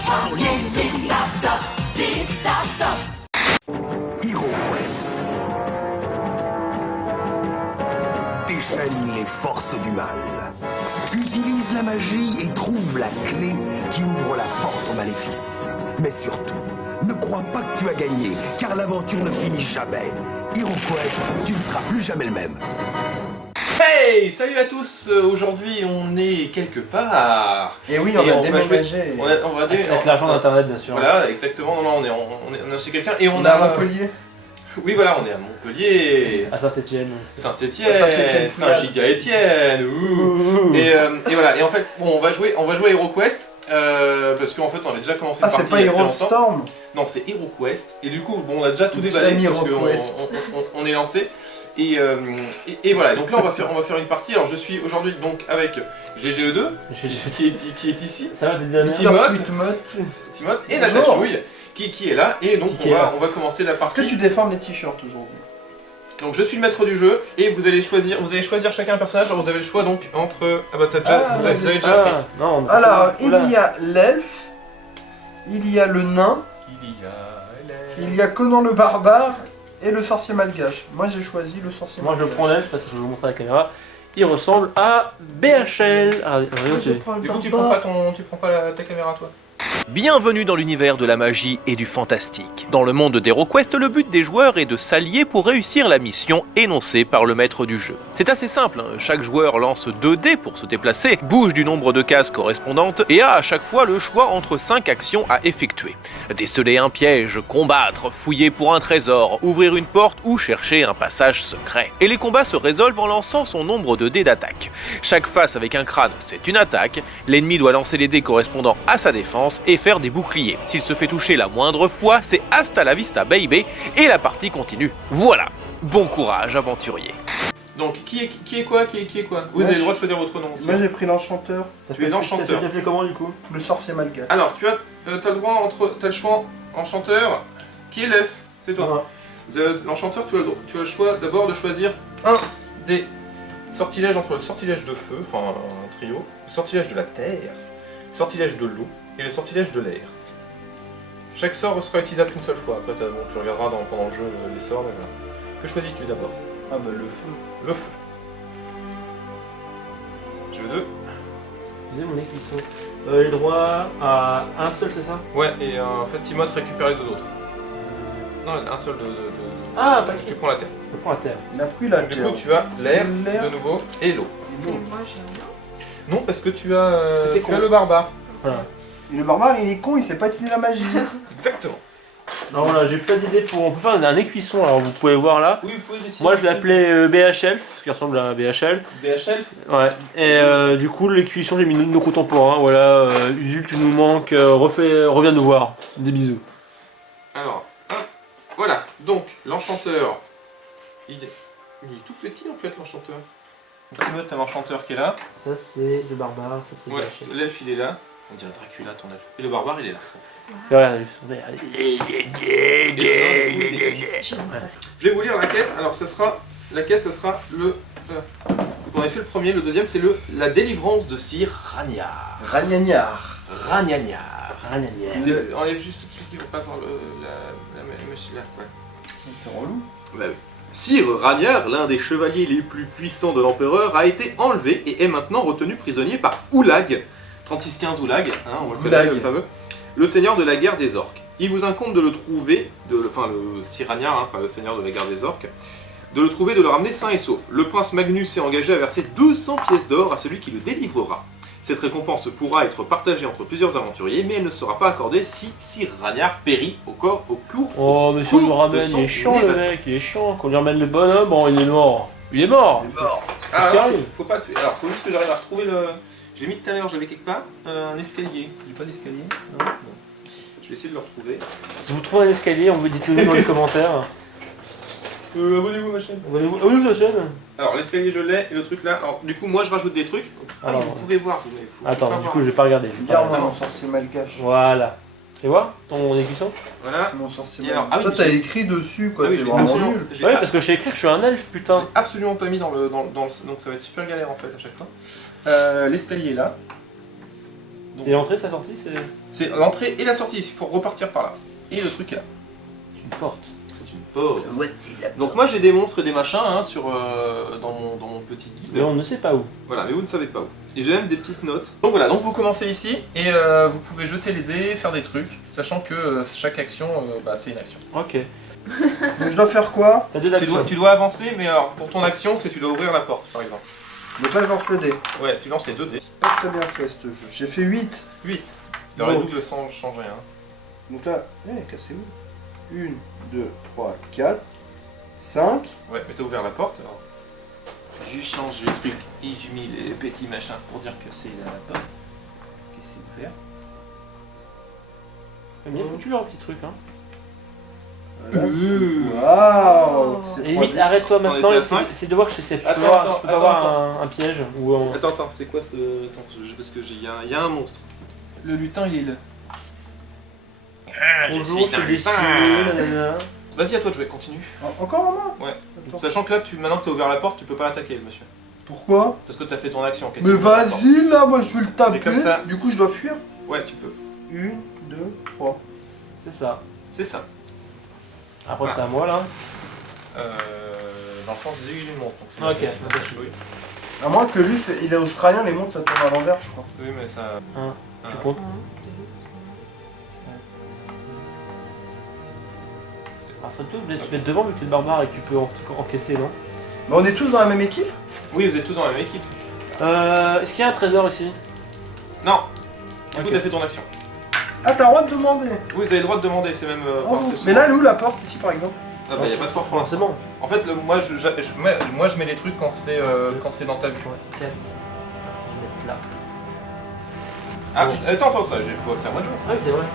HeroQuest déchaîne les forces du mal. Utilise la magie et trouve la clé qui ouvre la porte au maléfice. Mais surtout, ne crois pas que tu as gagné, car l'aventure ne finit jamais. HeroQuest, tu ne seras plus jamais le même. Hey, salut à tous. Aujourd'hui on est quelque part. Et oui, on va déménager. Avec l'argent d'internet bien sûr. Voilà, exactement. Non, on est chez quelqu'un et on a a Montpellier. Oui, voilà, on est à Montpellier. À Saint-Etienne. Saint-Etienne, Saint-Giga-Etienne. Et voilà. Et en fait, bon, on va jouer à HeroQuest parce qu'en fait, on avait déjà commencé une partie. Ah, c'est pas HeroStorm. Non, c'est HeroQuest. Et du coup, bon, on a déjà tout déballé parce qu'on est lancé. Et voilà, donc là on va faire une partie. Alors je suis aujourd'hui donc avec GGE2 qui est ici, ça va, Timoth et Natachouille qui est là. Et donc on va commencer la partie. Est-ce que tu déformes les t-shirts aujourd'hui? Donc je suis le maître du jeu et vous allez choisir chacun un personnage. Alors vous avez le choix donc entre... Ah bah t'as déjà... vous avez déjà pris. Non, alors il y a l'elfe, il y a le nain, il y a Conan le barbare et le sorcier malgache. Moi j'ai choisi le sorcier malgache. Moi je prends l'elfe parce que je vais vous montrer à la caméra. Il ressemble à BHL. Du coup tu prends pas ta caméra toi. Bienvenue dans l'univers de la magie et du fantastique. Dans le monde d'HeroQuest, le but des joueurs est de s'allier pour réussir la mission énoncée par le maître du jeu. C'est assez simple, hein. Chaque joueur lance 2 dés pour se déplacer, bouge du nombre de cases correspondantes et a à chaque fois le choix entre 5 actions à effectuer. Déceler un piège, combattre, fouiller pour un trésor, ouvrir une porte ou chercher un passage secret. Et les combats se résolvent en lançant son nombre de dés d'attaque. Chaque face avec un crâne, c'est une attaque. L'ennemi doit lancer les dés correspondant à sa défense et faire des boucliers. S'il se fait toucher la moindre fois, c'est hasta la vista baby et la partie continue. Voilà, bon courage aventurier. Donc qui est quoi? Vous avez le droit de choisir votre nom aussi. Moi j'ai pris l'enchanteur. Tu es l'enchanteur. Tu appelé comment du coup? Le sorcier malgache. Alors tu as le choix enchanteur. Qui est l'elfe? C'est toi. Vous avez l'enchanteur, tu as le choix d'abord de choisir un des sortilèges entre le sortilège de feu, enfin un trio, le sortilège de la terre, le sortilège de l'eau et le sortilège de l'air. Chaque sort sera utilisable qu'une seule fois. Après, tu regarderas pendant le jeu les sorts. Mais voilà. Que choisis-tu d'abord? Ah bah le feu. Le feu. Jeu 2. Vous avez mon éclisson. Les droits à un seul, c'est ça? Ouais, et en fait, Timoth récupère les 2 autres. Non, un seul de... Ah, pas tu prends la terre. Je prends la terre. Il a pris la Du terre. coup, tu as l'air de nouveau et l'eau. Non, parce que tu as le barbare. Voilà. Et le barbare il est con, il sait pas utiliser la magie. Exactement. Alors voilà, j'ai plein d'idées pour... On peut faire un écuisson, alors vous pouvez voir là. Oui, vous pouvez décider. Moi je l'ai appelé BHL, parce qu'il ressemble à BHL. BHL. Ouais. Et du coup l'écuisson j'ai mis nos contemporains, voilà. Usul tu nous manques, reviens nous voir. Des bisous. Alors, hop, voilà. Donc, l'enchanteur, il est tout petit en fait l'enchanteur. Donc t'as l'enchanteur qui est là. Ça c'est le barbare, ça c'est BHL. L'elfe il est là. On dirait Dracula ton elfe. Et le barbare il est là. C'est vrai, juste... Je vais vous lire la quête. Alors la quête ça sera le... donc on a fait le premier, le deuxième c'est la délivrance de Sir Ragnar. Ragnagnard. Ragnagnard. Ragnagnard. Enlève juste tout ce qui ne va pas voir la machine là. Ouais. C'est relou. Bah oui. Sir Ragnar, l'un des chevaliers les plus puissants de l'empereur, a été enlevé et est maintenant retenu prisonnier par Oulag. 3615 Oulag, hein, on le connaît, le fameux. Le seigneur de la guerre des orques. Il vous incombe de le trouver, enfin le Sir Ragnar, hein, pas le seigneur de la guerre des orques, de le trouver et de le ramener sain et sauf. Le prince Magnus est engagé à verser 200 pièces d'or à celui qui le délivrera. Cette récompense pourra être partagée entre plusieurs aventuriers, mais elle ne sera pas accordée si Sir Ragnar périt au cours. Oh, mais si on le ramène, il est chiant le mec, il est chiant. Quand on lui ramène le bonhomme, bon, il est mort. Il est mort. Il est mort. Ah, faut pas tuer. Alors, faut juste que j'arrive à retrouver le... J'ai mis tout à l'heure, j'avais quelque part un escalier. J'ai pas d'escalier. Non. Bon. Je vais essayer de le retrouver. Si vous trouvez un escalier, on vous dites-le nous dans les commentaires. Abonnez-vous à ma chaîne. Abonnez-vous à la chaîne. Alors, l'escalier je l'ai et le truc là. Alors, du coup, moi je rajoute des trucs. Alors, vous pouvez voir. Mais attends, du coup, je vais pas regarder. Regarde mon sorcier malgache. Voilà. Et voir ton écuisson? Voilà. Mon sorcier Et alors, malgache. Toi t'as écrit dessus quoi, Ah oui, t'es j'ai vraiment absolument- nul. j'ai Ouais, parce que je sais écrire, je suis un elfe, putain. absolument pas mis dans le... Donc ça va être super galère en fait à chaque fois. L'escalier est là. Donc, C'est l'entrée, sa sortie, c'est l'entrée et la sortie, il faut repartir par là. Et le truc est là. une porte. C'est une porte. Voici la Donc moi j'ai des monstres et des machins hein, dans mon petit guide. Mais on ne sait pas où. Voilà, mais vous ne savez pas où. Et j'ai même des petites notes. Donc voilà, donc vous commencez ici et vous pouvez jeter les dés, faire des trucs, sachant que chaque action, c'est une action. Ok. Donc je dois faire quoi? T'as deux Tu actions. dois avancer, mais alors pour ton action, c'est tu dois ouvrir la porte par exemple. Donc là je lance le dé. Ouais, tu lances les 2 dés. Pas très bien fait ce jeu. J'ai fait 8. 8. Il aurait Donc. double sans changer. Hein. Donc là, cassez-vous. 1, 2, 3, 4, 5. Ouais, mais t'as ouvert la porte alors. J'ai changé le truc et j'ai mis les petits machins pour dire que c'est la porte. Que c'est ouvert. T'as bien foutu leur petit truc, hein. Voilà. Waouh. C'est Et 3 vite, arrête-toi T'en maintenant, étais à essaie 5? essaie de voir que je sais. Tu peux Attends, pas attends, avoir un piège ou un... Attends, c'est quoi ce. Attends, parce que il y a un monstre. Le lutin il est là. Bonjour, je suis déçu, nanana. Vas-y, à toi de jouer, continue. Encore en main? Ouais. Attends. Sachant que là, maintenant que t'as ouvert la porte, tu peux pas l'attaquer, le monsieur. Pourquoi? Parce que t'as fait ton action. Mais vas-y là, moi je vais le taper. comme ça. Du coup je dois fuir. Ouais, tu peux. 1, 2, 3. C'est ça. C'est ça. Après, Ah. c'est à moi là. Dans le sens des aiguilles du monde. Donc c'est Ok. la chouille. À moins que lui, il est australien, les montres ça tourne à l'envers, je crois. Oui, mais ça. Tu comptes. Alors, ça te te mettre devant vu que t'es le barbare et que tu peux encaisser, non? Mais on est tous dans la même équipe? Oui, vous êtes tous dans la même équipe. Est-ce qu'il y a un trésor ici? Non. Du coup, Ok. t'as fait ton action. Ah, t'as le droit de demander. Oui, vous avez le droit de demander, c'est même. Oh, c'est souvent- mais là, elle est où la porte ici par exemple? Ah bah, y a pas de porte pour l'instant. Forcément. En fait, moi, je mets les trucs quand c'est dans ta vue. Ouais, ok. Je vais mettre là. Ah, Bon. attends, ça, il faut que c'est à moi de jouer. Ah oui, c'est vrai.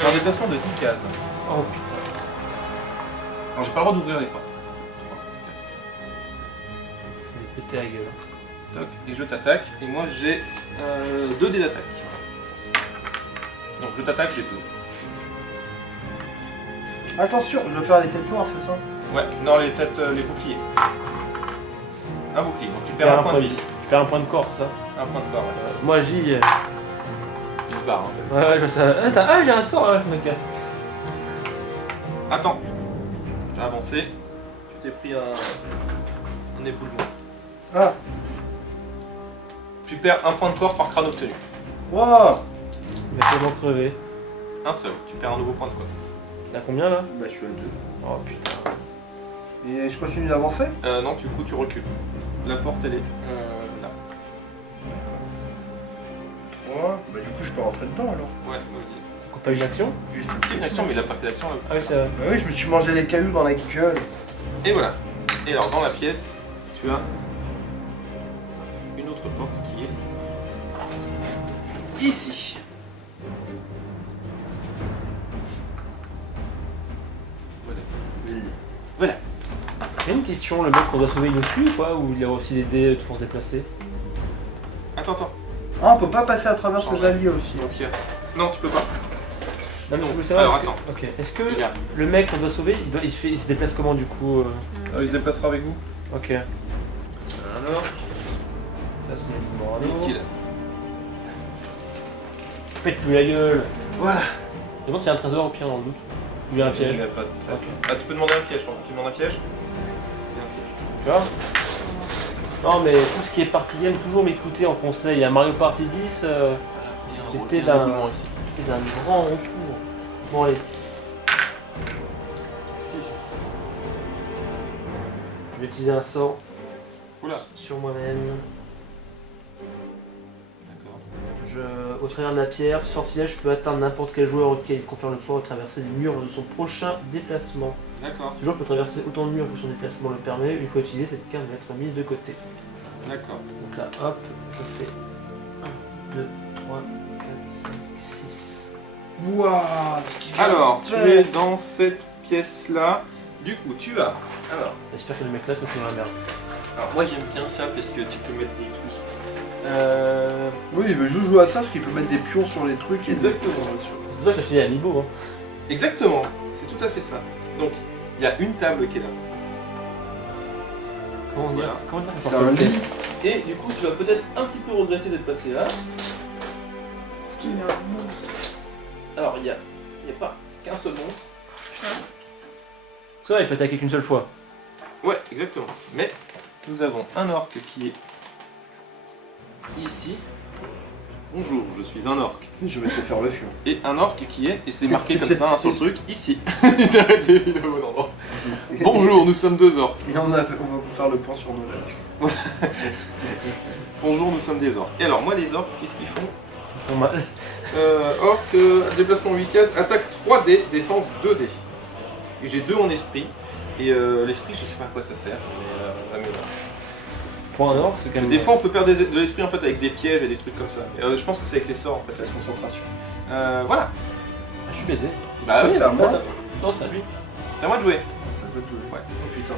J'ai un déplacement de 10 cases. Oh putain. Alors, j'ai pas le droit d'ouvrir les portes. 3, 4, 5, 6, 7. Je vais péter la gueule. Toc, et je t'attaque, et moi j'ai 2 dés d'attaque. Donc je t'attaque, j'ai 2. Attention, je dois faire les têtes noires, c'est ça? Ouais, non, les têtes, les boucliers. Un bouclier, donc tu perds un point de vie. Tu perds un point de corps, c'est ça. Un point de corps, ouais. Moi, j'y. Il se barre, hein, t'as vu. Ouais, je sais. Ah, j'ai un sort là, je me casse. Attends. T'as avancé. Tu t'es pris un éboulement. Ah, Tu perds un point de corps par crâne obtenu. waouh. Il va tellement crever. Un seul, tu perds un nouveau point de corps. T'as combien là? Bah, je suis à 2. Oh putain. Et je continue d'avancer? Non, du coup tu recules. La porte elle est là. 3. Bah, du coup, je peux rentrer dedans alors. Ouais, vas-y. T'as pas une action? Juste C'est une action, mais il a pas fait d'action là. Ah oui, c'est vrai. Bah oui, je me suis mangé les cailloux dans la gueule. Et voilà. Et alors dans la pièce, tu as une autre porte qui est ici. Voilà. Voilà. J'ai une question, le mec qu'on doit sauver il nous suit ou quoi? Ou il y a aussi des dés de force déplacée? Attends. Ah, on peut pas passer à travers ses Changer. alliés aussi. Donc il y a... Non, tu peux pas. Non mais Non. je voulais savoir, Alors, est-ce que... attends. Ok. Est-ce que Regarde. le mec qu'on doit sauver, il se déplace comment du coup Il se déplacera avec vous. Ok. Alors, Ça c'est le Morano. kill. Pète-lui la gueule. Voilà. Et donc s'il y a un trésor au pire dans le doute. Ou il y a un piège. Il n'y a pas de trésor. Ok. Ah, tu peux demander un piège, pardon. Tu demandes un piège? Il y a un piège. Tu vois? Non mais tout ce qui est party game, toujours m'écouter en conseil. Il y a Mario Party 10, C'était d'un grand retour. Bon allez. 6. Je vais utiliser un sort Oula. sur moi-même. D'accord. Au travers de la pierre, ce sortilège peut atteindre n'importe quel joueur auquel il confère le pouvoir de traverser les murs de son prochain déplacement. D'accord. Ce joueur peut traverser autant de murs que son déplacement le permet. Une fois utilisé, cette carte va être mise de côté. D'accord. Donc là, hop, je fais 1, 2, 3, 4, 5, 6. Waouh, ce qu'il Alors, tu fait. es dans cette pièce-là. Du coup, tu as... Alors, J'espère que le mec là, ça fait la merde. moi j'aime bien ça parce que tu peux mettre des trucs. Oui, il veut juste jouer à ça parce qu'il peut mettre des pions sur les trucs et Exactement. C'est pour ça que j'ai acheté Amiibo. Hein. Exactement, c'est tout à fait ça. Donc, il y a une table qui est là. Comment dire, Voilà. comment dire C'est un lit. Et du coup, tu vas peut-être un petit peu regretter d'être passé là. Est-ce qu'il y a un monstre? Alors, il n'y a pas qu'un seul monstre. Ça, il peut attaquer qu'une seule fois. Ouais, exactement. Mais nous avons un orc qui est ici. Bonjour, je suis un orc. Je vais te faire le fion. Et un orc qui est, et c'est marqué comme ça hein, sur le truc, ici. J'ai arrêté évidemment au bon endroit. Bonjour, nous sommes deux orcs. Et on va vous faire le point sur nos lacs. Bonjour, nous sommes des orcs. Et alors, moi, les orcs, qu'est-ce qu'ils font? Ils font mal. Orc, déplacement 8 cases, attaque 3D, défense 2D. Et j'ai 2 en esprit. Et l'esprit, je sais pas à quoi ça sert, mais voilà. Pour un orc, c'est quand même. Des fois, on peut perdre de l'esprit en fait avec des pièges et des trucs comme ça. Et, je pense que c'est avec les sorts en fait, la concentration. Voilà. Ah, je suis baisé. Bah oui, c'est à moi. Non, c'est à lui. c'est à moi de jouer. Ça doit te jouer. Ouais. Oh putain.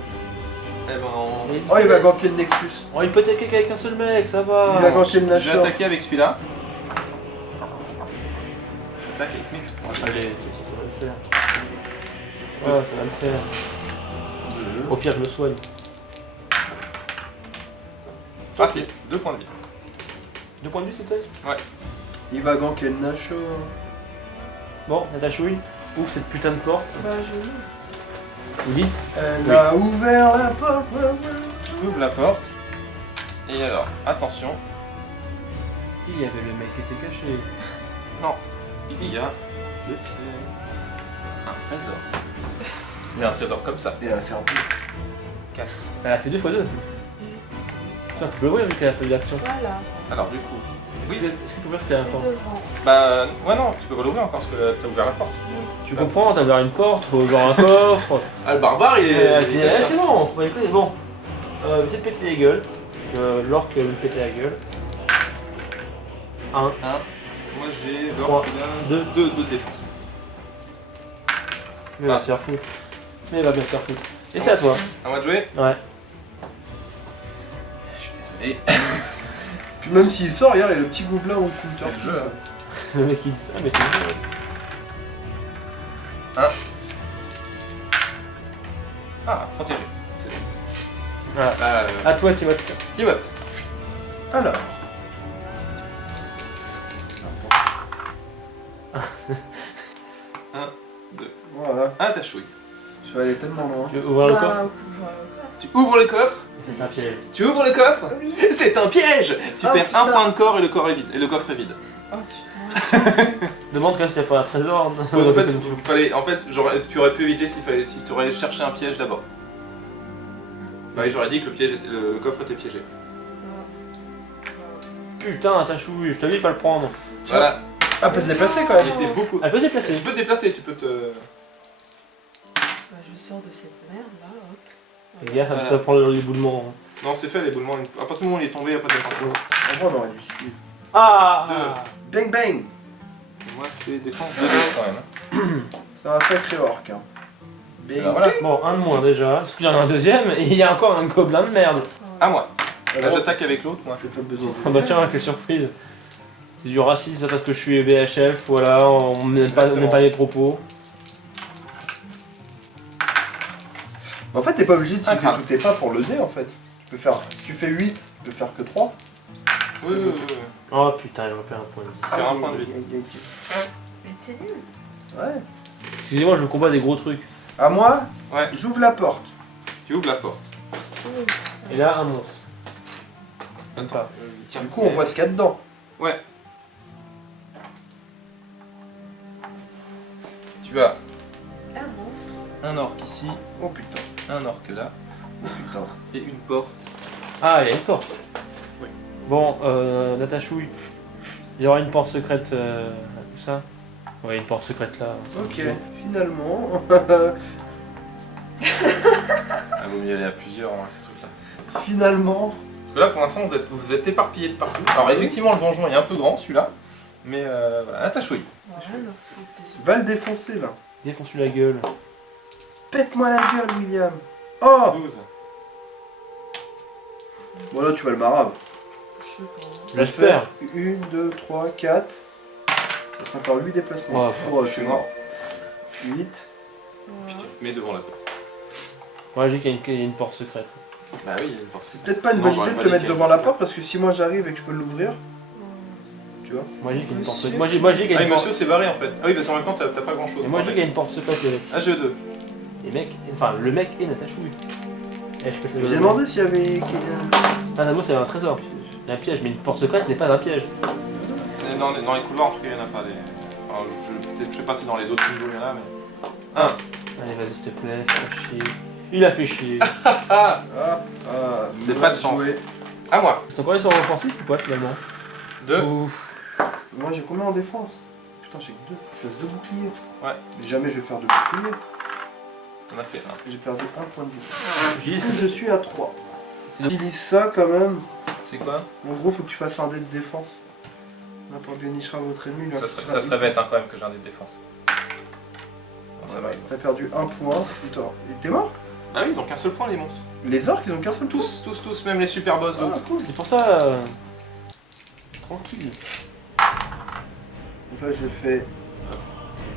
Eh ben, Oh, il va ganker le Nexus. Oh, il peut attaquer qu'avec un seul mec, ça va. Il va ganker le je vais Nashor. attaquer avec celui-là. J'attaque avec mes trois. Allez, ça va le faire. Ouais, ça va le faire. Au pire, je me soigne. Raté, 2 points de vie. 2 points de vue, c'était. Il va ganker le Nashor. Bon, Natachouille, ouvre cette putain de porte. Bah, je l'ouvre. Vous dites. Elle a ouvert la porte. J'ouvre la porte. Et alors, attention, Il y avait le mec qui était caché. il y a le ciel. Un trésor. Mais un trésor comme ça. Et elle va faire 2. 4. Elle a fait 2 x 2. Putain, tu peux l'ouvrir vu qu'elle a pas eu d'action. Voilà. Alors, du coup. Oui, Est-ce que tu peux ouvrir ce qu'il y a un temps Devant. bah. Ouais, non, tu peux pas l'ouvrir encore parce que t'as ouvert la porte. Tu comprends, t'as ouvert une porte, faut ouvrir un coffre. Ah, le barbare, il est. C'est bon, faut pas déconner. Bon, essayez de péter les gueules. L'orque veut péter la gueule. 1, Moi j'ai Trois, deux. 2 de défense. mais il va te faire foutre. Mais il va bien te faire foutre. Et c'est à toi. À moi de jouer. Ouais. Je suis désolé. Puis même s'il sort, regarde, il y a le petit gobelin au couleur. C'est le jeu, hein. Le mec il dit ça, mais c'est bon. Ah, protégé. C'est bon. Voilà. À toi, Timothée. Timothée. Alors. 1, 2. Voilà. Ah, t'as choué. Je vais aller tellement loin. Tu veux ouvrir le Bah, coffre ouvre le coffre. Tu ouvres le coffre. C'est un piège. Tu ouvres le coffre. Oui. C'est un piège. Tu Oh, perds putain. 1 point de corps et le corps est vide. Et le coffre est vide. Oh putain. Demande quand même s'il n'y a pas un trésor. En fait, tu aurais pu éviter si tu aurais cherché un piège d'abord. Bah oui, j'aurais dit que le coffre était piégé. Putain, ta chouille, je t'avais dit de pas le prendre. Voilà. Ah, peut se déplacer quand Il même. était beaucoup. Elle peut se déplacer. Tu peux te déplacer, tu peux te. Bah, je sors de cette merde là, hop. Les gars, elle peut prendre l'éboulement. Non, c'est fait l'éboulement. À partir du moment où il est tombé, il n'y a pas de temps. En vrai, on aurait dû suivre. Ah Bang bang. Moi, c'est défense 2 quand même. C'est un sacré orc. Hein. Bang. Alors, voilà. Bon, un de moins déjà. Parce qu'il y en a un deuxième et il y a encore un gobelin de merde. À moi. Là, Alors, j'attaque avec l'autre, moi. j'ai pas besoin Ah bah tiens, quelle surprise. C'est du racisme ça, parce que je suis BHF, voilà, on n'aime pas les propos. En fait, t'es pas obligé de Ah, utiliser tous tes pas pour le dé en fait. Tu peux faire. Si tu fais 8, tu peux faire que 3. Oui. Oh putain, il va faire un point de vie. Faire un point de vie. Mais t'es nul. Ouais. Excusez-moi, je combats des gros trucs. À moi, Ouais. j'ouvre la porte. Tu ouvres la porte. Oui. Et là, un monstre. Attends. Tiens. Du coup, on voit ce qu'il y a dedans. Ouais. Tu as Un monstre. un orc ici, Oh putain. un orc là, Oh putain. et une porte. Ah, il y a une porte. Oui. Bon, Natachouille, il y aura une porte secrète, tout ça. Ouais, une porte secrète là. Ok, finalement. Ah, vaut mieux aller à plusieurs, hein, ces trucs-là. finalement. Parce que là, pour l'instant, vous êtes éparpillés de partout. Alors, effectivement, le donjon est un peu grand, celui-là. Mais voilà, là, t'as chouille. Rien à foutre des autres. Va le défoncer là. Défonce-lui la gueule. Pète-moi la gueule, William. Oh 12. Bon là, tu vas le marave. Je sais pas. J'espère. 1, 2, 3, 4. Ça fait encore 8 déplacements. Ouais, Oh, je suis mort. 8. Ouais. Mais devant la porte. Moi, j'ai qu'il y a une porte secrète. Bah oui, il y a une porte. C'est peut-être pas une Non, bonne j'aurais idée de pas te dit mettre qu'il y a devant une la porte porte parce que si moi j'arrive et que je peux l'ouvrir, tu vois. Moi j'ai qu'il y a une porte Monsieur. secrète. Moi j'ai qu'il y a Ah, une oui, porte. monsieur s'est barré en fait. Ah oui, parce qu'en même temps, t'as pas grand chose. Et moi j'ai qu'il y a une porte secrète. Ah, jeu 2. Les mecs, enfin le mec et Natachouille. Eh, je peux te- J'ai demandé s'il y avait. Ah, moi c'est un trésor. Il y a un piège, mais une porte secrète n'est pas un piège. Dans les couloirs, en tout cas, il n'y en a pas. Enfin, je sais pas si dans les autres niveaux il y en a, mais. 1. Allez, vas-y, s'il te plaît, fais chier. Il a fait chier. Ah, C'est pas de chance. à moi. C'est encore les sur offensif ou pas finalement 2. Ouf. Moi j'ai combien en défense? Putain, j'ai que 2. Je fasse 2 boucliers. Ouais. Mais jamais je vais faire 2 boucliers. On a fait 1. J'ai perdu 1 point de vie. J'ai dit, Du coup, je suis à 3. C'est- Utilise ça quand même. C'est quoi? En gros, faut que tu fasses un dé de défense. N'importe gagnera votre ému. Ça serait bête hein, quand même que j'ai un dé de défense. Non, ça va. T'as perdu 1 point. Putain. Et t'es mort? Ah oui, ils ont qu'un seul point, les monstres. Les orques, ils ont qu'un seul point. Tous, même les super boss de Ah, cool. C'est pour ça. Tranquille. Donc là, je fais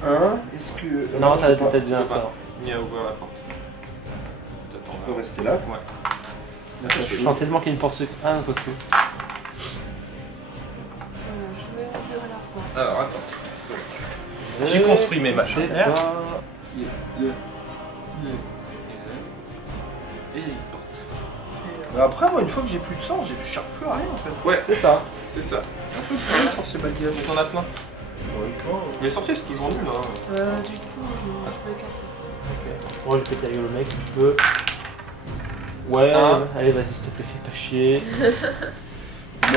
1. Est-ce que. Non, je peux pas. t'as déjà un peux pas. sort. Il a ouvert la porte. T'attends Je peux là. rester là. Ouais. D'accord, Je sens tellement qu'il y a une porte secrète. Ah non, quoi que. Voilà, je vais ouvrir la porte. Alors, attends. J'ai construit mes machins. C'est pas- Et il porte. Mais après, moi, une fois que j'ai plus de sang, je cherche plus à rien en fait. Ouais, C'est ça. c'est ça. Un peu plus sur ces bagages. T'en as plein. J'en ai pas. Mais sorcier, c'est toujours nul. Hein. Du coup, je m'écarte. Moi je pète la gueule au mec, tu peux. Ouais, Un. allez vas-y s'il te plaît, fais pas chier.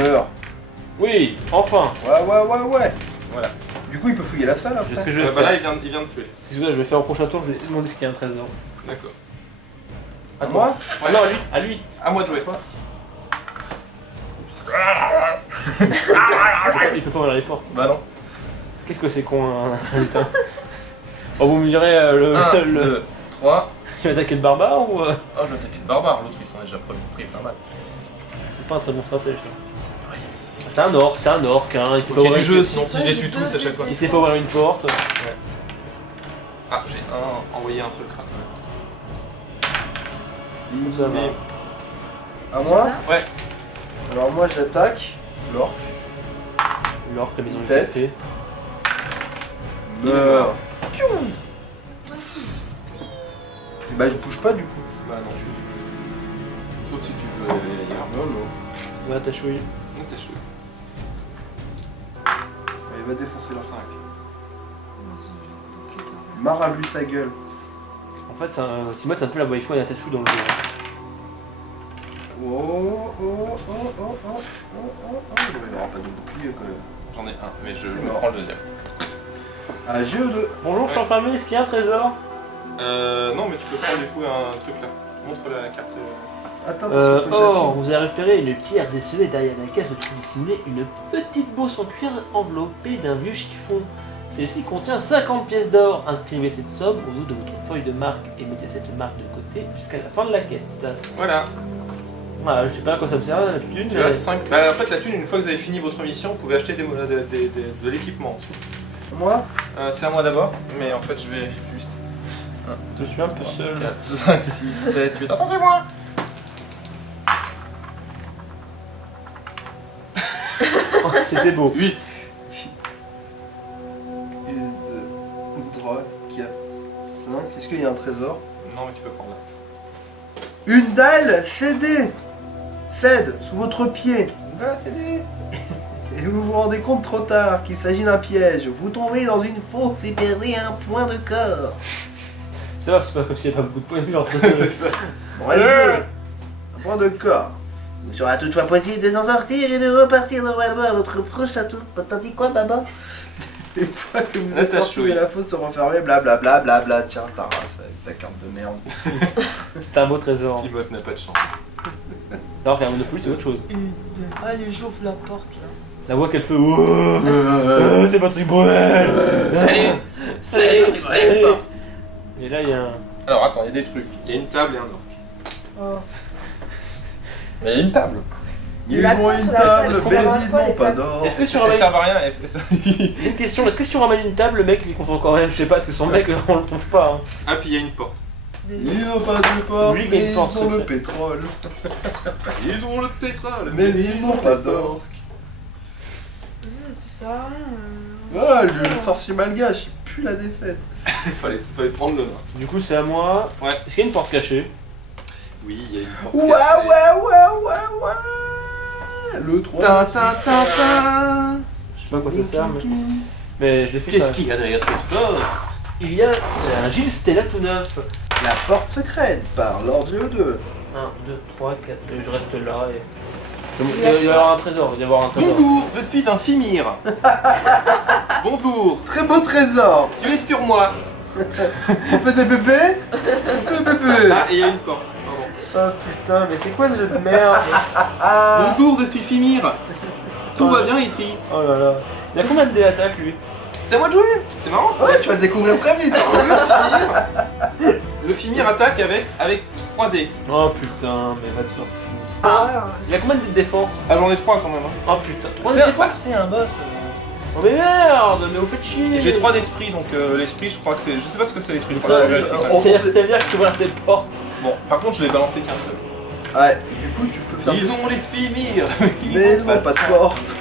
Meurs. Oui, enfin. Ouais. Voilà. Du coup, il peut fouiller la salle Je sais ce après. que je vais Bah là, faire. il vient de tuer. C'est ce que je vais faire au prochain tour, je vais demander ce qu'il y a un trésor. D'accord. À moi Ah non, à lui. À moi de jouer. Il peut pas ouvrir les portes. Bah non. Qu'est-ce que c'est con un lutin. Oh, vous me direz 1, le. 2, 3. Il va attaquer le barbare ou. Oh, je vais attaquer le barbare. L'autre, il s'en est déjà pris plein mal. C'est pas un très bon stratège ça. C'est un orc, hein. Il sait Faut pas qu'il y ait ouvrir du jeu, une- sinon si je les tue tous à chaque fois. Il sait pas ouvrir une porte. Ah, j'ai envoyé un seul crabe. Ça va. À moi Ouais. Alors moi, j'attaque l'orque. L'orc, la maison du Tête. café. Meurs. Bah, je bouge pas du coup. Bah non, tu. Sauf si tu veux aller ailleurs. Non. Ouais, t'as chouillé. Non, t'es chaud. Il va défoncer la 5. Mar a vu sa gueule. En fait, Timothée, c'est un peu la waifu et la tête chou dans le jeu. Oh. Il n'aura pas de bouclier quand même. J'en ai un, mais je mort. prends le deuxième. Ah, GE2. Bonjour, je suis enfermé, est-ce qu'il y a un trésor? Non, mais tu peux prendre du coup un truc là. Montre la carte. Attends, parce qu'il faut que je la Or, filme. vous avez repéré une pierre décelée derrière laquelle se trouve dissimulée une petite bourse en cuir enveloppée d'un vieux chiffon. Celle-ci contient 50 pièces d'or. Inscrivez cette somme au bout de votre feuille de marque et mettez cette marque de côté jusqu'à la fin de la quête. Voilà. Voilà, je sais pas à quoi ça me sert la thune. Tu as 5. Bah, en fait, la thune, une fois que vous avez fini votre mission, vous pouvez acheter de l'équipement ensuite. Moi C'est à moi d'abord, mais en fait, je vais juste. Je suis un peu seul. 4, 5, 6, 7, 8. Attendez-moi! C'était beau. 8. 1, 2, 3, 4, 5. Est-ce qu'il y a un trésor? Non, mais tu peux prendre là. Une dalle cédée cède sous votre pied. Et vous vous rendez compte trop tard qu'il s'agit d'un piège. Vous tombez dans une fosse et perdez un point de corps. C'est vrai, c'est pas comme s'il n'y avait pas beaucoup de points de vue entre C'est ça. Bon, reste deux. Un point de corps. Il sera toutefois possible de s'en sortir et de repartir normalement à votre prochain tour. T'as dit quoi, baba? Une fois que vous êtes sorti de la fosse, se refermer, blablabla, blabla. Tiens, ta race avec ta carte de merde. C'était un beau trésor. Timothée n'a pas de chance. Alors qu'un Monopoly, c'est autre chose. Allez, j'ouvre la porte là. La voix qu'elle fait. Oh, c'est Patrick Bruel. Salut. Salut. Salut. Et là, il y a un. Alors, attends, il y a des trucs. Il y a une table et un orc. Oh. Mais il y a une table. Ils La ont une course, la table, salle, mais ça va ils pas, n'ont les pas tables. d'or. Est-ce que sur un Ça mec. sert à rien. J'ai une question, est-ce que si tu ramènes une table, le mec il est content quand même? Je sais pas, parce que son mec on le trouve pas. Hein. Ah, puis il y a une porte. Ils n'ont pas de porte, Oublie qu'il y a une mais ils porte ont le secrète. pétrole. Ils ont le pétrole, Mais ils n'ont pas d'or. Tu sais, ça. Ah, le sorcier malgache, il pue la défaite. fallait prendre le nain. Du coup, c'est à moi. Ouais. Est-ce qu'il y a une porte cachée? Oui, il y a une porte. Ouais. Le 3. Ta. Je sais pas à quoi ça sert, mais je l'ai fait. Qu'est-ce qu'il y a derrière cette porte? Il y a un Gilles Stella tout neuf. La porte secrète par Lord Geo2. 1, 2, 3, 4. Je reste là et. Il va y avoir un trésor. Il va y avoir un trésor. Bonjour, je suis d'un Fimir. Bonjour, Très beau trésor. tu es sur moi. On fait des bébés. Ah, et il y a une porte. Pardon. Oh putain, mais c'est quoi ce jeu de merde? Bonjour, je suis Fimir. Tout va bien ici. Oh là là. Il a combien de dés attaques lui? C'est à moi de jouer. C'est marrant. Ouais, tu vas le découvrir très vite. Le Fimir attaque avec 3D. Oh putain, mais va te faire foutre. Ah, Il a combien de dés de défense? Ah, j'en ai 3 quand même. Hein. Oh putain, 3 dés de défense? C'est un boss. Oh mais merde, mais vous faites chier. J'ai 3 d'esprit, donc l'esprit, je crois que c'est. Je sais pas ce que c'est l'esprit. C'est-à-dire que tu vois des portes. Bon, par contre, je vais balancer qu'un seul. Ouais, du coup, tu peux faire. Ils ont les Fimir. Mais non, pas de porte.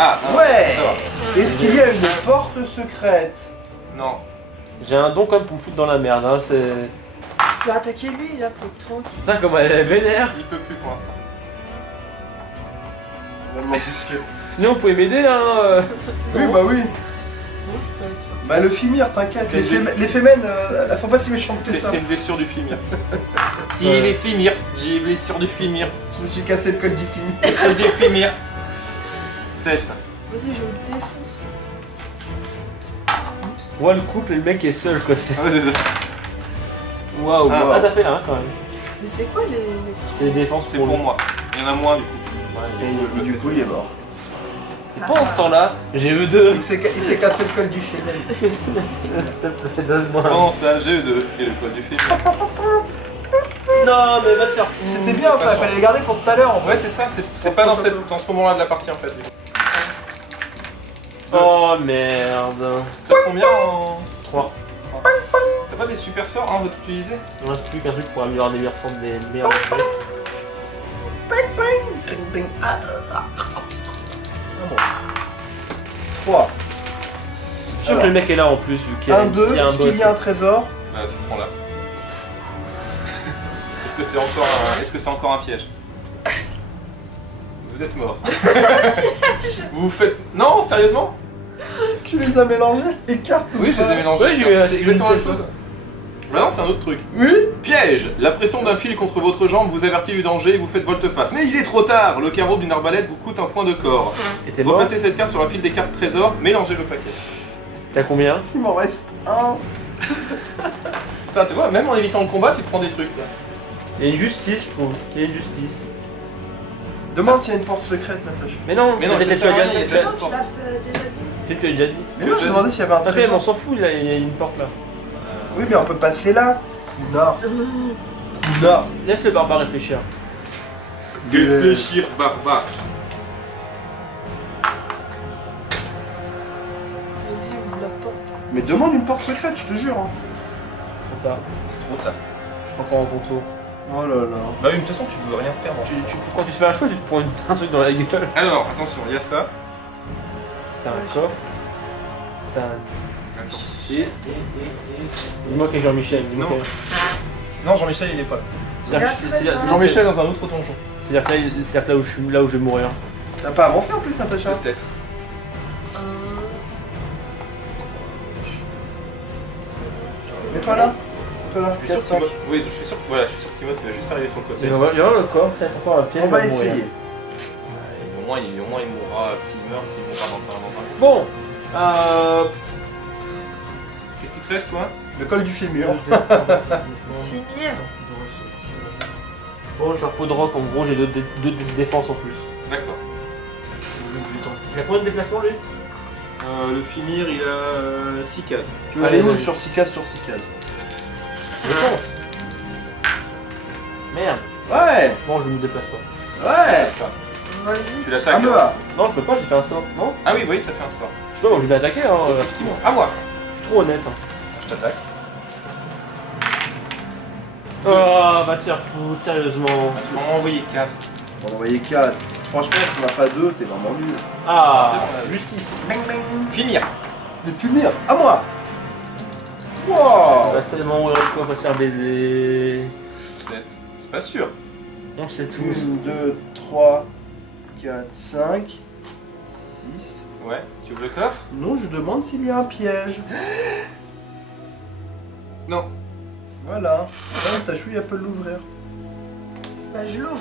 Ah, Ouais. ça va. Est-ce qu'il y a une porte secrète? Non. J'ai un don quand même pour me foutre dans la merde, hein, c'est... tu peux attaquer lui là pour être tranquille. Putain comment elle est vénère. Il peut plus pour l'instant. On va m'embusquer. Sinon vous pouvez m'aider hein Oui, bah oui. Non, tu peux être. Bah le Fimir, t'inquiète. Les fémènes, elles sont pas si méchantes que ça. C'est une blessure du Fimir. Si les Fimir, j'ai blessure du Fimir. Je me suis cassé le col du Fimir. C'est des Fimir. 7. Vas-y, je le défonce. Moi le couple et le mec est seul quoi, c'est... Ah ouais, c'est ça. Waouh. Ah, Ah t'as fait là hein, quand même. Mais c'est quoi les. C'est des défenses C'est pour moi. Il y en a moins du coup. Et du coup, il est mort. Pendant ce temps-là, j'ai eu deux. Il s'est cassé le col du Fimir. S'il te plaît, donne-moi. Pendant ça, j'ai eu 2. Et le code du Fimir. Non mais va te faire foutre. C'était bien ça, il fallait le garder pour tout à l'heure en fait. Ouais, c'est ça. C'est pas dans ce moment-là de la partie en fait. Oh merde. Ça te combien en. 3. T'as pas des super sorts à utiliser? Il ne reste plus qu'un truc pour améliorer des meilleurs sorts des meilleurs jeux. Ding, ding. Ah bon. 3. Je suis sûr que le mec est là en plus, vu qu'il y a, 1, 2, il y a un est-ce boss. qu'il y a un trésor? Bah, tu prends là. Est-ce que c'est encore un piège? Vous êtes mort. Vous faites. Non, sérieusement? Tu les as mélangés, les cartes ou Oui, je les pas? ai mélangés. Ouais, j'ai eu c'est exactement la même chose. Bah non, c'est un autre truc. Oui. Piège! La pression d'un fil contre votre jambe vous avertit du danger et vous faites volte-face. Mais il est trop tard! Le carreau d'une arbalète vous coûte un point de corps. Et t'es mort? Replacez cette carte sur la pile des cartes trésor, mélangez le paquet. T'as combien? Il m'en reste un. Putain, tu vois, même en évitant le combat, tu te prends des trucs. Là. Il y a une justice, je trouve. Il y a une justice. Demande s'il y a une porte secrète, Natacha. Mais non, Mais non, peut-être ça tu sert as à déjà rien, dit. il y a Non, tu l'as déjà dit. Peut-être tu as déjà dit. Mais non, je demandais s'il y avait un T'as fait, mais on trésor. s'en fout, il y a une porte là. Oui, mais on peut passer là. Nord. Nord. Laisse le barbare réfléchir. Réfléchir, barbare. Vas-y, ouvre la porte. Mais demande une porte secrète, je te jure. Hein. C'est trop tard. C'est trop tard. Je suis encore en ton tour. Oh là là. Bah oui, mais de toute façon, tu veux rien faire dans Quand tu te fais un choix, tu te prends un truc dans la gueule. Alors, attention, il y a ça. C'était un coffre. C'était un. Et. Dis-moi qu'il y a Jean-Michel. Dis-moi Non. qu'il y a- Non, Jean-Michel, il est pas. C'est-à-dire Jean-Michel dans un autre donjon. c'est-à-dire que là où je suis, là où je vais mourir. T'as pas avancé en plus, Natacha? Peut-être. Mets-toi là. Mets-toi là. Je suis sûr 4, que 5. Timothée. Oui, je suis sûr que voilà, je suis sûr que Timothée va juste arriver sur le côté. Il y a le corps, c'est encore la pièce. On va essayer. Au moins, il mourra s'il meurt, s'il mourra dans un. Bon, Qu'est-ce qui te reste, toi? Le col du fémur. Finir. Bon, je suis un pot de rock, en gros, j'ai deux défenses en plus. D'accord. Il a combien de déplacements lui? Le Fimir, il a 6 cases. Tu veux aller où sur 6 cases sur 6 cases? Merde. Ouais. Bon, je me déplace pas. Ouais. Vas-y. Tu l'attaques. Amea. Non, je peux pas, j'ai fait un sort. Non? Ah oui, ça fait un sort. Je sais pas, moi je vais attaquer, hein. Effectivement. À moi. Je suis trop honnête. Hein. Je t'attaque. Oh, va te faire foutre, sérieusement. Tu m'en as envoyé 4. On va envoyer 4. Franchement, si t'en as pas deux, t'es vraiment nul. Ah, C'est bon, justice. Bang bang. Filmir. Les fumiers, à moi. Wow. Reste tellement ouvrir le coffre à se faire baiser. C'est pas sûr. On sait tous. 1, 2, 3, 4, 5, 6. Ouais, tu ouvres le coffre? Non, je demande s'il y a un piège. Non. Voilà. Ah, ta chouille, elle peut l'ouvrir. Bah je l'ouvre.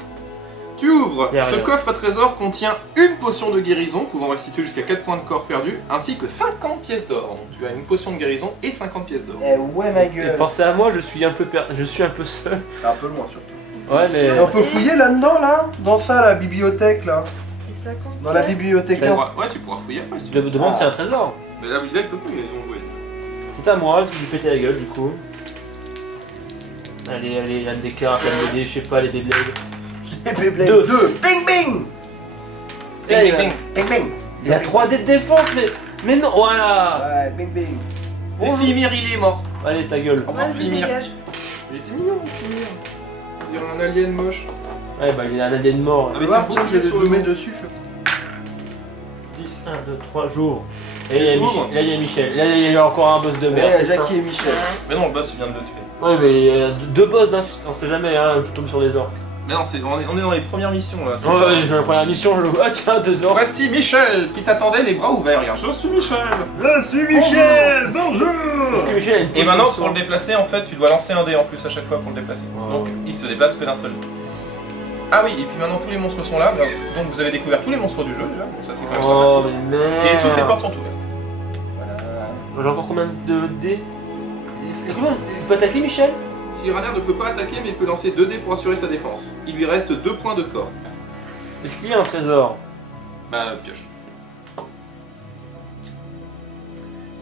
Tu ouvres. Y a Ce rien. coffre à trésor contient une potion de guérison pouvant restituer jusqu'à 4 points de corps perdus, ainsi que 50 pièces d'or. Donc tu as une potion de guérison et 50 pièces d'or. Eh ouais, ma Et gueule. pensez à moi, je suis un peu seul. Un peu loin surtout. Ouais, Et mais. on peut fouiller là-dedans, là? Dans ça, la bibliothèque, là? Et 50 Dans la pièces. bibliothèque, Tu là? pourras- Ouais, tu pourras fouiller après si tu Je veux. me demande si c'est un trésor. Mais là, il peut plus, ils ont joué. C'est à moi, je lui péter la gueule du coup. Allez, allez, Yann des cartes, Yann des dés, je sais pas, les Beyblades. Les Beyblades Deux. 2. Bing bing. Là, il a- bing. Bing bing. Il a 3 dés de défense, mais non, voilà. Ouais, bing bing. Et Filmir, il est mort. Allez, ta gueule. Au revoir, Vas-y, Filmir. dégage. Il était mignon. On dirait un alien moche. Ouais, bah il a un ADN mort. Tu Avec vas un voir, tiens, bouclier je vais sur le le donner dos. dessus. 10. 1, 2, 3 jours. Et il y a Boum. Michel. Là, il y a Michel. Là, il y a encore un boss de merde. Ouais, c'est ça. Jackie et Michel. Mais non, le boss, tu viens de le tuer. Ouais, mais il y a deux boss d'un. On sait jamais, hein, je tombe sur les orques. Mais non, on est dans les premières missions là. C'est Ouais, pas- ouais, j'ai la première mission, je le vois. Ah, tiens, 2 orques. Voici Michel qui t'attendait les bras ouverts. Regarde, je suis Michel. Je suis Michel. Bonjour. Parce que Michel a une Et potion maintenant, de pour le soin. déplacer, en fait, tu dois lancer un dé en plus à chaque fois pour le déplacer. Oh. Donc, il se déplace que d'un seul dé. Ah oui, et puis maintenant, tous les monstres sont là. Donc, vous avez découvert tous les monstres du jeu déjà. Donc, ça, c'est quand même Oh, pas mais mal. merde. Et toutes les portes sont ouvertes. Voilà. J'ai encore combien de dés? Comment il peut attaquer Michel? Si Ranier ne peut pas attaquer, mais il peut lancer 2 dés pour assurer sa défense. Il lui reste 2 points de corps. Est-ce qu'il y a un trésor? Bah, pioche.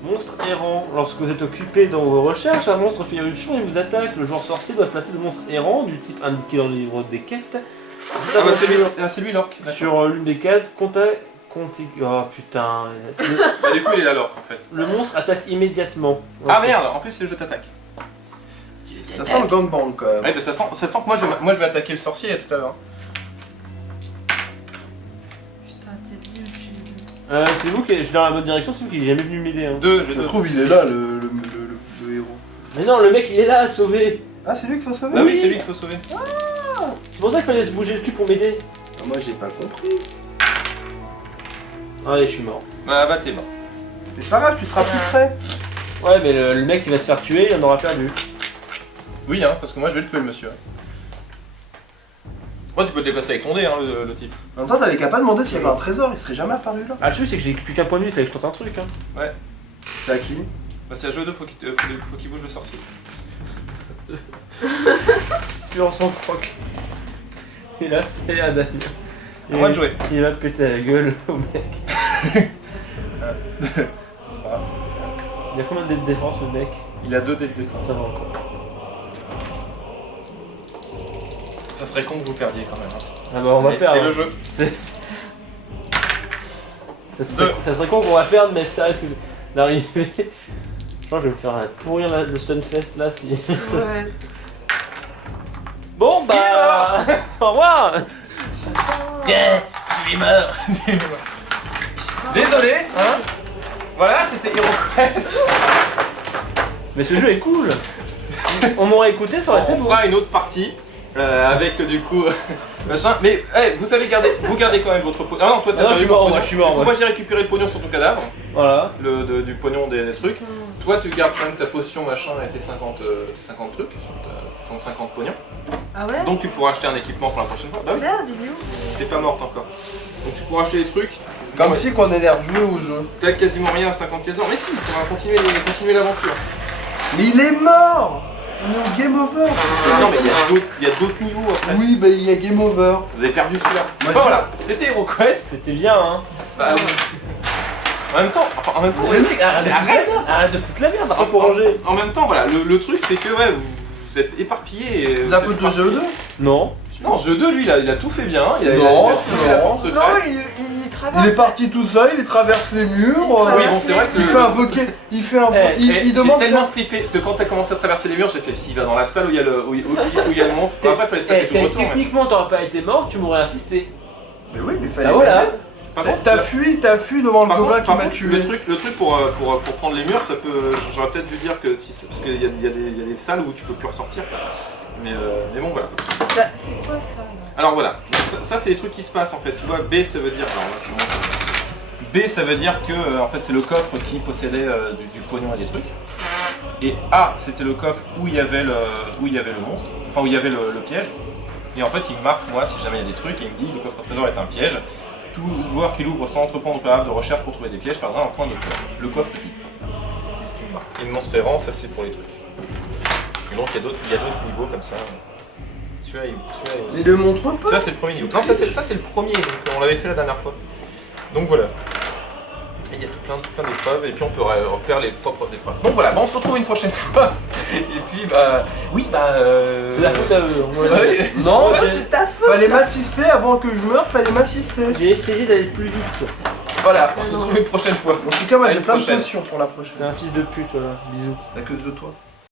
Monstre errant. Lorsque vous êtes occupé dans vos recherches, un monstre fait irruption et vous attaque. Le joueur sorcier doit placer le monstre errant du type indiqué dans le livre des quêtes. Ah bah, c'est lui l'orque. D'accord. Sur l'une des cases, oh putain. Bah, du coup, il est là l'orque en fait. Le monstre attaque immédiatement. Ah Ok. merde, en plus, c'est le jeu t'attaque. Ça sent le gangbang quand même. Ouais, bah, ça sent que moi je vais attaquer le sorcier tout à l'heure. Putain, t'es nul, j'ai... C'est vous qui, je suis dans la bonne direction, c'est vous qui est jamais venu m'aider. Hein. 2, j'ai Je 2. trouve il est là le héros. Mais non, le mec il est là à sauver. Ah, c'est lui qu'il faut sauver. Bah oui, c'est lui qu'il faut sauver. C'est pour ça qu'il fallait se bouger le cul pour m'aider. Ah, moi j'ai pas compris. Allez, je suis mort. Bah, t'es mort. Mais c'est pas grave, tu seras plus près. Ouais, mais le mec il va se faire tuer, il en aura perdu. Oui, hein, parce que moi je vais le tuer, le monsieur. Moi, tu peux te déplacer avec ton dé, hein, le type. En même temps, t'avais qu'à pas demander s'il y avait un trésor, il serait jamais apparu là. Ah, le truc c'est que j'ai plus qu'un point de vue, il fallait que je tente un truc. Hein. C'est à qui? Bah, c'est à jeu 2, faut qu'il bouge le sorcier. Sur son croc. Et là, c'est Adam. À moi de jouer. Il va péter la gueule au mec. Il a combien de dés de défense le mec? Il a 2 dés de défense. Ça va encore. Ça serait con que vous perdiez quand même. Hein. Ah bah on va Mais perdre. c'est le jeu. Ça serait con qu'on va perdre, mais ça risque d'arriver. Je pense que je vais me faire pourrir le Stunfest là si. Ouais. Bon bah. Au revoir. Putain. Tu es mort. Désolé, hein. Voilà, c'était HeroQuest. Mais ce jeu est cool. On m'aurait écouté, ça aurait été On beau. fera une autre partie avec du coup machin. Mais vous gardez quand même votre pognon. Ah non, toi t'as Ah non, pas je eu suis mon mort, pognon. moi, je suis mort, Du coup, moi. moi j'ai récupéré le pognon sur ton cadavre, Voilà. du pognon des trucs. Putain. Toi tu gardes quand même ta potion machin et tes 50 trucs sur ton 50 pognons. Ah ouais? Donc tu pourras acheter un équipement pour la prochaine fois. Bah oui, Merde, il est où? t'es pas morte encore. Donc tu pourras acheter des trucs. Comme Ouais. si qu'on ait l'air de jouer au jeu. T'as quasiment rien à 50 pièces d'or. Mais si, on va continuer l'aventure. Mais il est mort. On est au game over. Non mais il y a d'autres niveaux après. Oui, bah il y a game over. Vous avez perdu celui-là. Moi, Bon, voilà, c'était HeroQuest. C'était bien hein. Bah oui. En même temps, Le mec, arrête de foutre la merde, arrête pour ranger. En même temps, voilà, le truc c'est que ouais, vous êtes éparpillés. et C'est de la vous êtes faute de éparpillés. GE2. Non. Non, jeu 2, lui, il a tout fait bien. Il a Non, trouvé la porte non. secrète. il traverse. Il est parti tout seul, il traverse les murs. Oui, bon, c'est vrai que Il fait invoquer. Il fait un. Il demande. J'ai si- tellement flippé parce que quand t'as commencé à traverser les murs, j'ai fait s'il va dans la salle où il y a le, où il y a le monstre. Après, il fallait se taper tout le retour. mais- Techniquement, t'aurais pas été mort, tu m'aurais insisté. Mais oui, mais fallait Ah voilà. m'aider. Par contre, T'as fui devant le par gobelin contre, qui m'a par contre, tué. le truc pour prendre les murs, ça peut. J'aurais peut-être dû dire que si. Parce qu'il y a des salles où tu peux plus ressortir. Quoi. Mais bon, voilà. C'est quoi ça là? Alors voilà, ça c'est les trucs qui se passent en fait. Tu vois, B ça veut dire. Alors là, je montre. B ça veut dire que en fait c'est le coffre qui possédait du pognon et des trucs. Et A c'était le coffre où il y avait le monstre, enfin où il y avait le piège. Et en fait il me marque moi si jamais il y a des trucs et il me dit le coffre trésor est un piège. Tout joueur qui l'ouvre sans entreprendre au préalable de recherche pour trouver des pièges perdra un point de cœur. Le coffre est vide. C'est ce qui me marque. Et Monstérant, ça c'est pour les trucs. Et donc il y a d'autres niveaux comme ça. Celui-là Mais le montre pas. ça c'est le premier niveau. Non, ça c'est le premier, donc on l'avait fait la dernière fois. Donc voilà. Et il y a tout plein d'épreuves, et puis on peut refaire les propres épreuves. Donc voilà, on se retrouve une prochaine fois. Et puis oui C'est la faute à eux. Ouais. Non, C'est ta faute. fallait m'assister avant que je meure, fallait m'assister. J'ai essayé d'aller plus vite. Voilà, on se retrouve une prochaine fois. En tout cas, moi À j'ai une plein de prochaine. potions pour la prochaine. C'est un fils de pute, voilà. Bisous. À cause de toi.